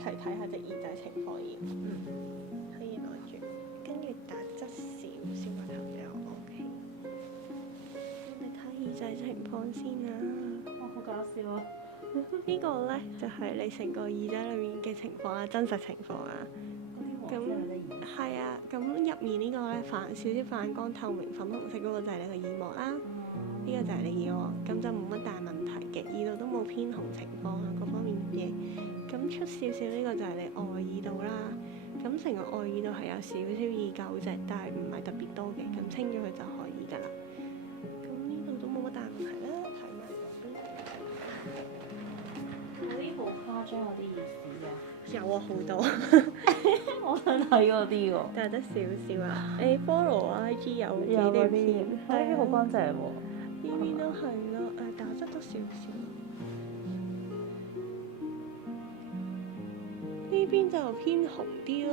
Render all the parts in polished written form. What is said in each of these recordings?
齊睇下隻耳仔情況要。可以攞住，跟住打側少少個頭就 OK。我哋睇耳仔情況先啊。哇，好搞笑啊！呢個咧就係你成個耳仔裏面嘅情況啊，真實情況啊。咁係啊，咁入面呢個咧少少反光透明粉紅色嗰個就係你個耳膜啦。呢個就係你耳膜，咁就冇乜大問題嘅，耳度都冇偏紅情況啊，各方面嘅。咁出少少呢個就係你外耳道啦。咁成個外耳道係有少少耳垢啫，但係唔係特別多嘅，咁清咗佢就可以㗎啦。咁呢度都冇乜大問題啦，睇埋嗰邊。嗰啲好誇張嗰啲耳屎啊！有啊，好多。我想睇嗰啲喎。但係得少少啊。你 follow 我 IG 有幾有嗰啲條片，呢啲好乾淨喎。呢邊都係咯，但係得少少。呢邊就偏紅啲啦，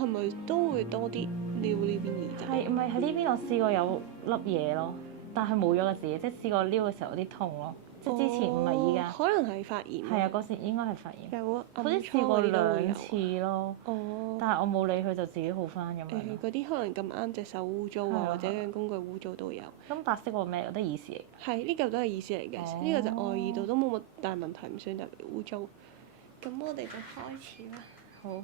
係咪都會多啲撩呢邊耳仔？係唔係喺呢邊？我試過有粒嘢咯，但係冇咗個字，即係試過撩嘅時候有啲痛咯。即係之前唔係依家。可能係發炎。係啊，嗰時應該係發炎。有啊，好似試過2次咯。哦。但係我冇理佢，就自己好翻咁樣。嗰啲可能咁啱隻手污糟啊，或者嘅工具污糟都有。咁白色個咩？有得耳屎嚟？係，呢嚿都係耳屎嚟嘅，呢個就外耳道都冇乜大問題，唔算特別污糟。咁我哋就開始啦。好。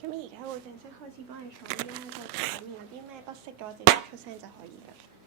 咁而家會正式開始幫你掃呢啦，就前面有啲咩不適嘅話，直接出聲就可以㗎。